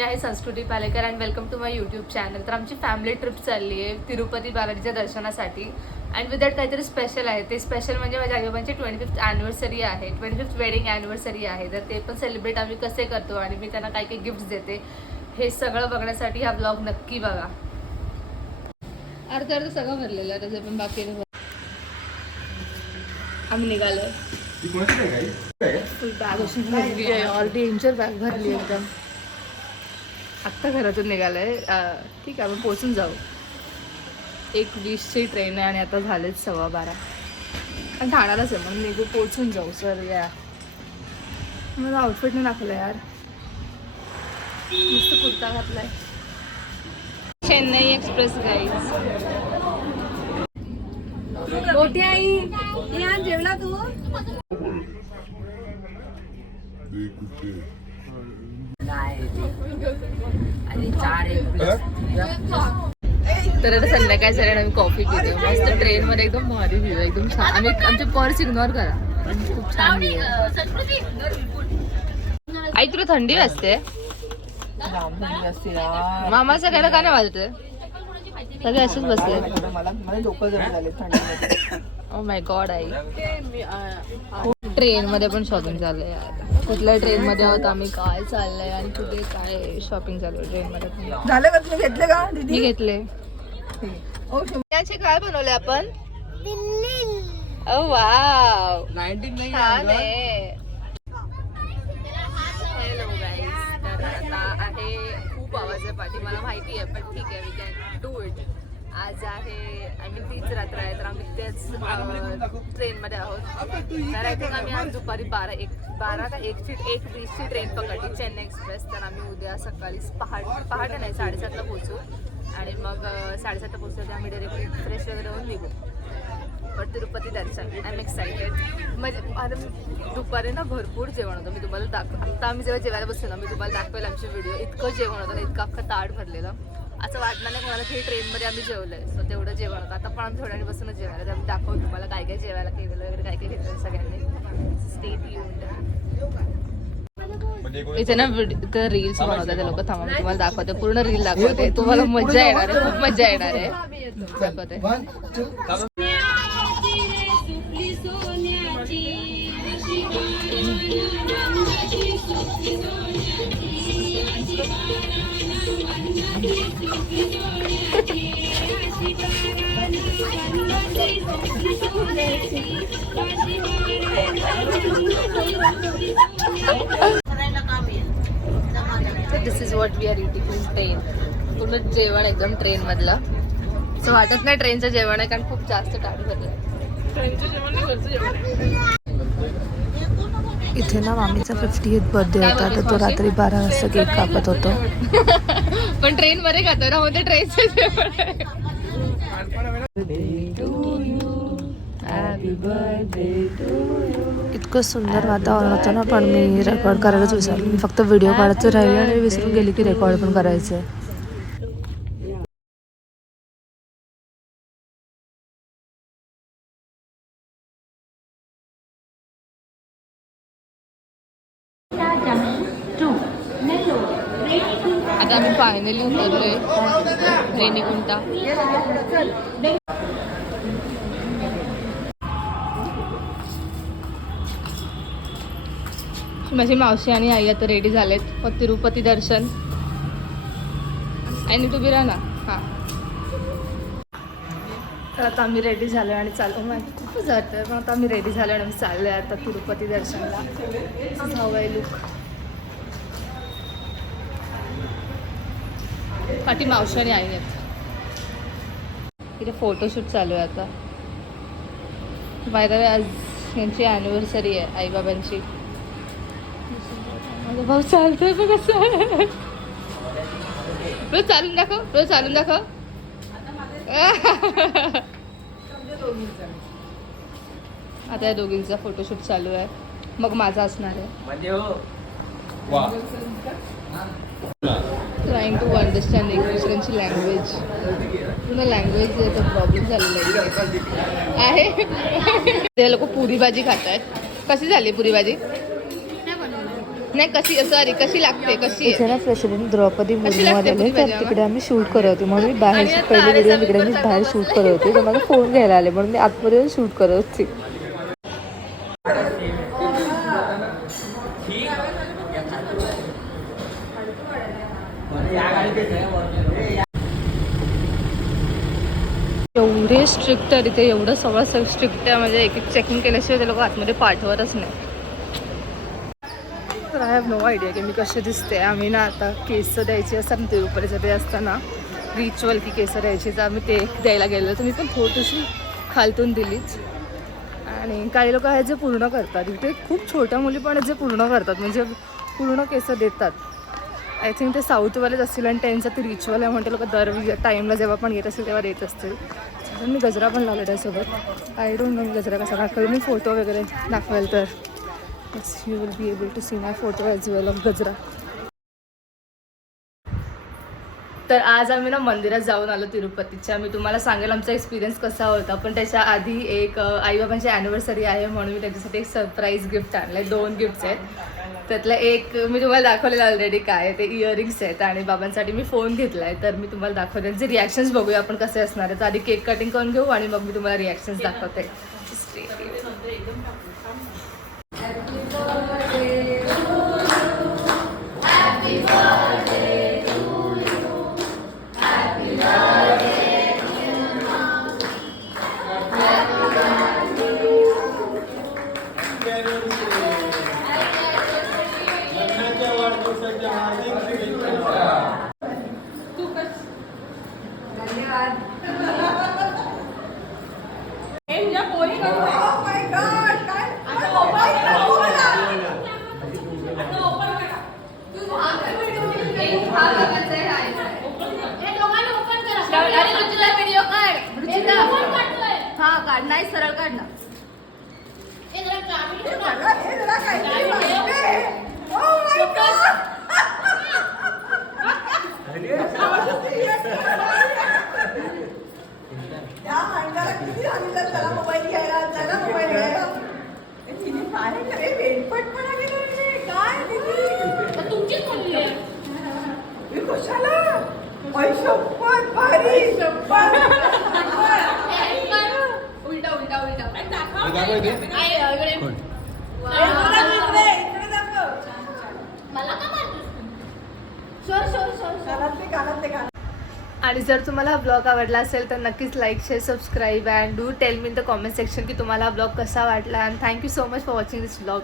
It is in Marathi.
मी आहे Sanskruti Palekar and welcome to my YouTube channel. तर आमची फॅमिली ट्रिप चालली आहे तिरुपती बालाजीच्या दर्शनासाठी अँड विथ दॅट काहीतरी स्पेशल आहे. ते स्पेशल म्हणजे माझ्या आजोबांची 25th ॲनिव्हर्सरी आहे, 25th वेडिंग ॲनिव्हर्सरी आहे. तर ते पण सेलिब्रेट आम्ही कसे करतो आणि मी त्यांना काही काही गिफ्ट्स देते, हे सगळं बघण्यासाठी हा ब्लॉग नक्की बघा. अर्ध सगळं भरलेलं आहे, तसं पण बाकी आम्ही निघालो. फुल बॅग अशी भरली आहे, ऑल डेंजर बॅग भरली एकदम. आत्ता घरातून निघालंय. ठीक आहे, आपण पोचून जाऊ. 1:20ची ट्रेन आहे आणि आता झालेच 12:15 आणि ठाण्यालाच आहे. मग निघू, पोचून जाऊ. सर या मला आउटफिटने दाखवलं यार, मस्त कुर्ता घातलाय. Chennai express guys. मोठी आई जेवला तू? तर आता संध्याकाळ झाल्यावर आम्ही कॉफी पितो मस्त ट्रेन मध्ये. एकदम भारी व्ह्यू आहे, एकदम छान. आम्ही आमचे पर्स इग्नोर करा, खूप छान व्ह्यू आहे. आई तुला थंडी वाजते? मामा सगळ्याला का नाही वाजते? सगळे असेच बसले. Oh my God. I train मध्ये पण शॉपिंग चाललंय यार. कुठल्या ट्रेन मध्ये आहोत आम्ही, काय चाललंय आणि कुठे काय शॉपिंग चालू आहे ट्रेन मध्ये. झालं का? तुम्ही घेतले का? मी घेतले. काय बनवले आपण? ओ वाव, 19 छान आहे. Hello guys. तर आता आहे, खूप आवाज आहे पाठी मला माहिती आहे, पण ठीक आहे, वी कॅन डू इट. आज आहे, आय मीन तीच रात्र आहे, तर आम्ही तेच ट्रेनमध्ये आहोत. तर आय थिंक आम्ही आज दुपारी 1:20ची ट्रेन पकडली, चेन्नई एक्सप्रेस. तर आम्ही उद्या सकाळी पहाटे नाही 7:30ला पोहोचू आणि मग 7:30ला पोहोचलो तर आम्ही डायरेक्टली फ्रेश वगैरे होऊन निघू पण तिरुपती दर्शन. I am excited. म्हणजे आता दुपारी ना भरपूर जेवण होतं. मी तुम्हाला आत्ता आम्ही जेव्हा जेवायला बसलो ना, मी तुम्हाला दाखवेल आमचे व्हिडिओ. इतकं जेवण होतं ना, इतकं अख्खं ताट भरलेलं. असं वाटलं नाही कोणाला की ट्रेनमध्ये आम्ही जेवलोय. सो तेवढं जेवण होतं. आता पण आम्ही थोड्या बसूनच जेवायला, तर आम्ही दाखवू तुम्हाला काय काय जेवायला केलेलं वगैरे, काय काय घेतलं सगळ्यांनी. Stay tuned. इथे ना रील्स बनवतात ते लोक. थांबा मी तुम्हाला दाखवते, पूर्ण रील दाखवते, तुम्हाला मजा येणार आहे, खूप मजा येणार आहे. दाखवते. This is what we are eating in train. पूर्ण जेवण एकदम ट्रेन मधलं. असं वाटत नाही ट्रेनचं जेवण आहे, कारण खूप जास्त टाट भरलं. ट्रेनचं जेवण नाही, घरचं जेवण. इथे ना मामीचा 50th बर्थडे होता, तर तो रात्री 12 वाजता केक कापत होतो. पण ट्रेन मध्ये खातो ना, म्हणजे ट्रेनचं जेवण. इतकं सुंदर वातावरण होतं ना, पण मी रेकॉर्ड करायलाच विसरले. मी फक्त व्हिडिओ काढायचं राहिले आणि विसरून गेली की रेकॉर्ड पण करायचं. आता आम्ही फायनली उतरलोय रेणीगुंटा. माझी मावशी आणि आई आता रेडी झालेत फक्त तिरुपती दर्शन. आणि तू बी राहा ना. हां, तर आता आम्ही रेडी झालो आणि चालू. खूप जातं, पण आता आम्ही रेडी झालो आणि आम्ही चाललो आहे आता तिरुपती दर्शनला. हवाय लुक. पाठी मावशी आणि आई आहेत. इथे फोटोशूट चालू आहे आता. बाय द वे आज यांची ॲनिव्हर्सरी आहे आईबाबांची. माझा भाऊ चालतोय बघ कसं. रोज चालून दाखव, रोज चालून दाखव. आता या दोघींचा फोटोशूट चालू आहे, मग माझा असणार आहे. ट्राईंग टू अंडरस्टँड दुसऱ्यांची लँग्वेज. पूर्ण लँग्वेजचा प्रॉब्लेम झालेला आहे. ते लोक पुरी भाजी खात आहेत. कशी झाली पुरी भाजी? नाही कशी सॉरी कशी लागते कशी इथे ना प्रेसिडेंट द्रौपदी मुर्मू लागते आलेले बुद्धी तर भाजी तिकडे आम्ही शूट करत होती म्हणून मी बाहेरची आणि आता पहिली अरे व्हिडिओ सगळी तिकडे मी पण बाहेर शूट करत होती तर मला फोन घ्यायला आले म्हणून मी आतमध्ये येऊन शूट करत होती. एवढे स्ट्रिक्ट आहे तिथे एवढं सगळं स्ट्रिक्ट आहे म्हणजे एक चेकिंग केल्याशिवाय ते लोक आतमध्ये पाठवतच नाही. तर आय हॅव नो आयडिया की मी कशी दिसते. आम्ही ना आता केस द्यायची असतात ना तिरुपतीचं ते असताना रिच्युअल की केस द्यायची तर आम्ही ते द्यायला गेलो तर मी पण थोडीशी खालतून दिलीच. आणि काही लोक आहेत जे पूर्ण करतात इथे खूप छोट्या मुली पण आहेत जे पूर्ण करतात म्हणजे पूर्ण केस देतात. आय थिंक ते साऊथवालेच असतील आणि त्यांचं ते रिच्युअल आहे म्हणते लोक दर टाईमला जेव्हा पण येत असतील तेव्हा देत असतील. मी गजरा पण लावला त्यासोबत. आय डोंट नो मी गजरा कसा दाखवेल. मी फोटो वगैरे दाखवेल तर you will be able to see my photo as well of gajra. तर आज आम्ही ना मंदिरात जाऊन आलो तिरुपतीच्या. मी तुम्हाला सांगेल आमचा एक्सपिरियन्स कसा होता पण त्याच्या आधी एक आईबाबांची ॲनिव्हर्सरी आहे म्हणून मी त्याच्यासाठी एक सरप्राईज गिफ्ट आणलं आहे. 2 गिफ्ट्स आहेत त्यातलं एक मी तुम्हाला दाखवलेलं ऑलरेडी काय आहे ते इयरिंग्स आहेत आणि बाबांसाठी मी फोन घेतला आहे तर मी तुम्हाला दाखवते. जे रिॲक्शन्स बघूया आपण कसे असणार आहे तर आधी केक कटिंग करून घेऊ आणि मग मी तुम्हाला रिॲक्शन्स दाखवते. हा काढ नाही सरळ काढ ना. उलटा उलटा उलटा आणि जर तुम्हाला हा ब्लॉग आवडला असेल तर नक्कीच like share subscribe and do tell me in the comment section की तुम्हाला हा ब्लॉग कसा वाटला. And thank you so much for watching this blog.